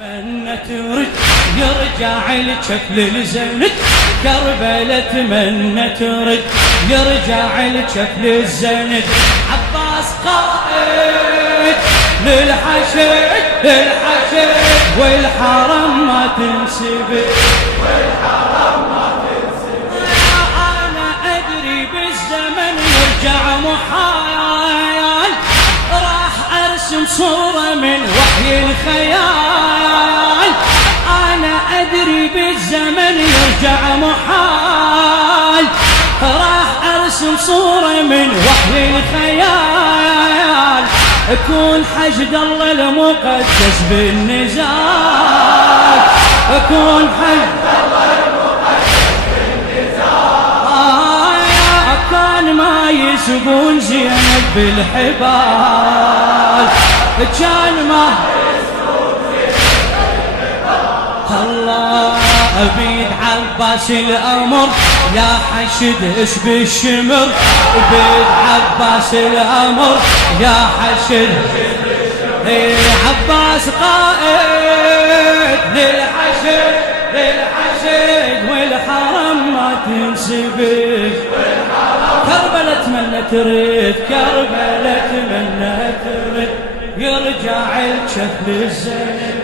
من ترد يرجع الشكل الزند كربلة تمنى ترد يرجع الشكل الزند عباس قائد للحشد للحشد والحرم ما تنسبك أنا أدري بالزمن يرجع محال راح أرسم صورة من وحي الخيال أنا أدري بالزمن يرجع محال راح أرسم صورة من وحي الخيال أكون حشد الله المقدس بالنزال أكون حشد الله المقدس بالنزال كان ما يسبون زينب بالحبال كان ما يسبون زينب بالحبال الله أبيد عباس الأمر يا حشد اسب الشمر بيد عباس الأمر يا حشد عباس قائد للحشد للحشد والحرم ما تنسبك كربلة تمنى تريد كربلة تمنى تريد يرجع الشكل الزين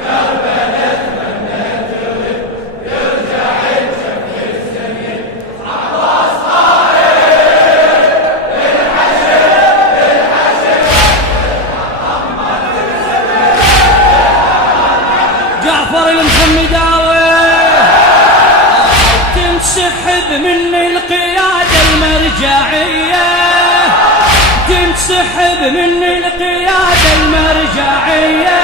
كربلة تمنى تريد يرجع الشكل الزين عباس قائد للحشد للحشد جعفر المحمداوي تنسحب من القيادة المرجعية تنسحب من القيادة المرجعية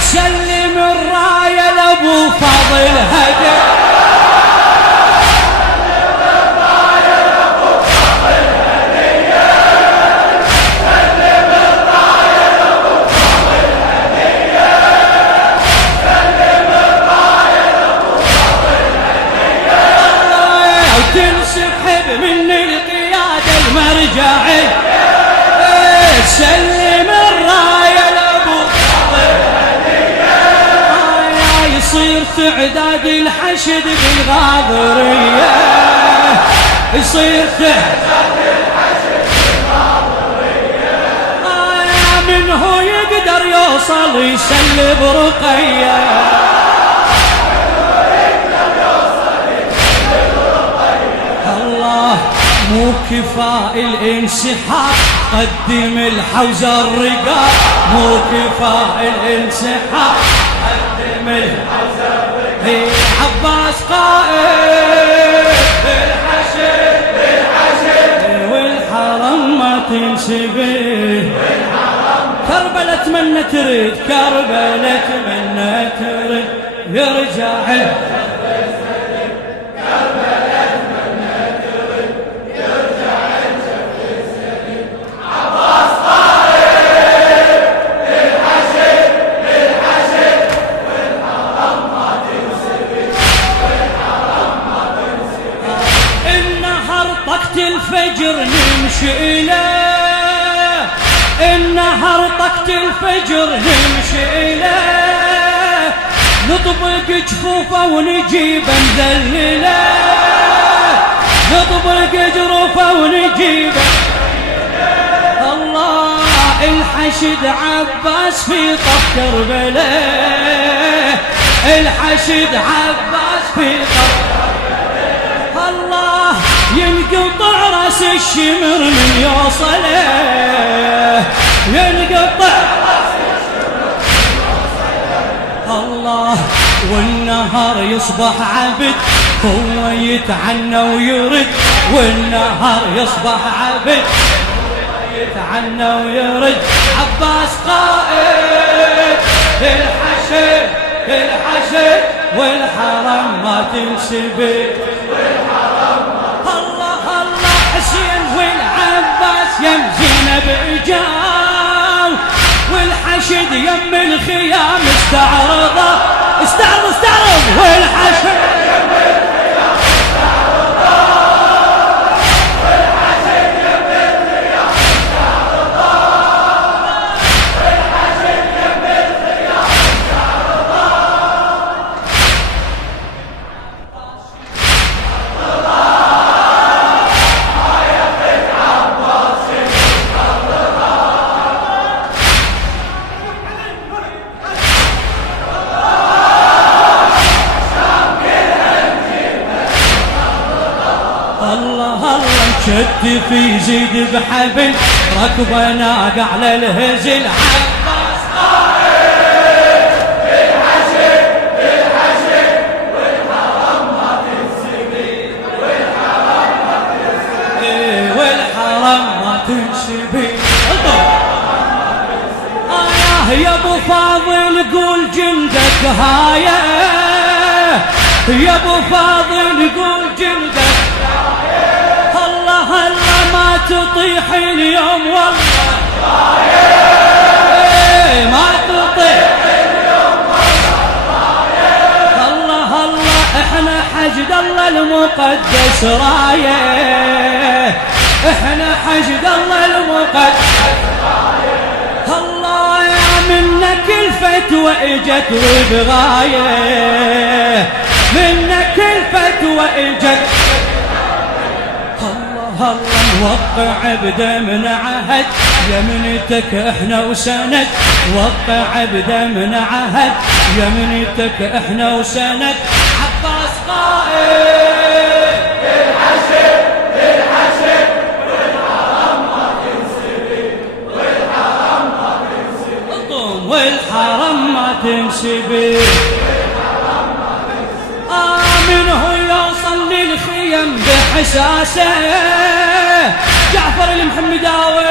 سلم الراية لأبو فاضل هدى سلم الراية لأبو فاضل هدية سلم الراية لأبو فاضل هدية سلم الراية لأبو فاضل هدية تنسحب من القيادة المرجعية سلم الراية لأبو فاضل هدية يصير تعداد الحشد بالغاضرية يصير تعداد الحشد بالغاضرية من هو يقدر يوصل يسلب رقية مو كفاء الانسحاب قدم الحوزة الرقاب مو كفاء الانسحاب قدم الحوزة الرقاب عباس قائد بالحشد بالحشد والحرم ما تنسبه كربلة تمنى تريد كربلة تمنى تريد يرجع الفجر نمشي إليه النهر طقت الفجر نمشي إليه نطبق جفوفه ونجيبه مذلله نطبق جروفه ونجيبه الله الحشد عباس في طف كربلاء الحشد عباس في طف الله ينقطع راس الشمر من يوصله ينقطع راس الشمر من يوصله الله والنهار يصبح عبد هو يتعنى ويرد والنهار يصبح عبد هو يتعنى ويرد عباس قائد الحشد الحشد والحرم ما تنسبك حسين والعباس يم زينب جاو والحشد يم الخيام استعرضه استعرض والحشد يم الخيام استعرضه والحشد يم الخيام استعرضه والحشد يم الخيام السيف يزيد بحبل ركبه ناقع على الهزل عباس قائد بالحشد بالحشد والحرم ما تنسبي والحرم ما تنسبي والحرم ما تنسبي يا ابو فاضل قول جندك هايه يا ابو فاضل قول جندك الله الله ما تطيح اليوم والله ما تطيح اليوم والله الله الله احنا حشد الله المقدس رايه احنا حشد الله المقدس الله يا منك الفتوى اجت وبغايه منك الفتوى اجت الله الله نوقع عبده من عهد يمنتك احنا وسند وقع عبده من عهد يمنتك احنا وسند عباس قائد بالحشد بالحشد والحرم ما تنسبي والحرم ما تنسبي والحرم ما تنسبي منه يوصل للخيم بحساسه جعفر المحمداوي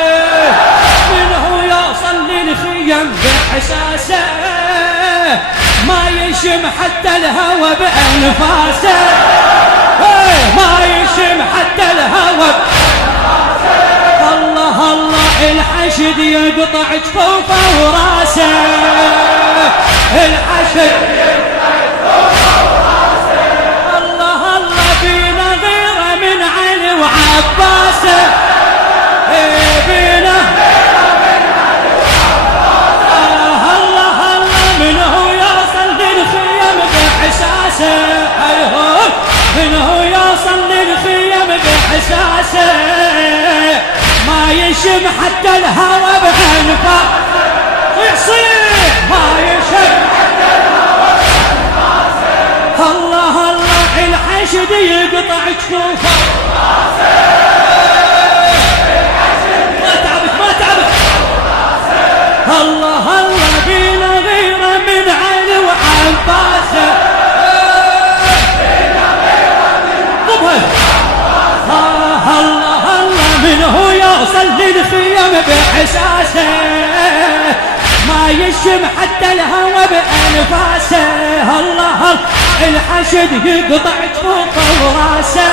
منه يوصل للخيم بحساسه ما يشم حتى الهوى بأنفاسه ما يشم حتى الهوى بأنفاسه الله الله الحشد يقطع جفوفه وراسه الحشد يقطع جفوفه وراسه الله الله بينا غيره من علي وعباسه بينا غيره من علي وعباسه الله الله منه يوصل للخيم بحساسه منه يوصل للخيم بحساسه ما يشم حتى الهوى بأنفاسه يصيح ما يشم حتى الهوى بأنفاسه الله الله الحشد يقطع جفوفه ما تعبت ما تعبت الله الله بينا غيره من عين وعباسه الله الله منه يوصل للخيم بحساسه ما يشم حتى الهوى بأنفاسه الله الحشد يقطع جفوفه وراسه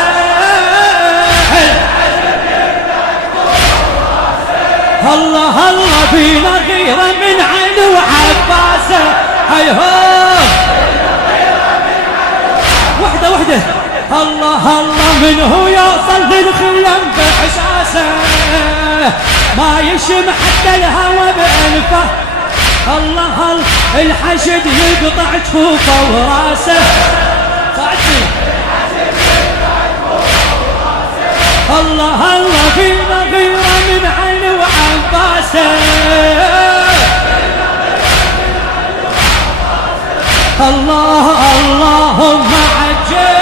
الله الله بينا غيره من عين وعباسه وحده وحده الله الله منه يوصل للخيم بحساسه ما يشم حتى الهوى بأنفه الله الحشد يقطع جفوفه وراسه الله الله فينا غيره من عين وعباسه الله اللهم عجل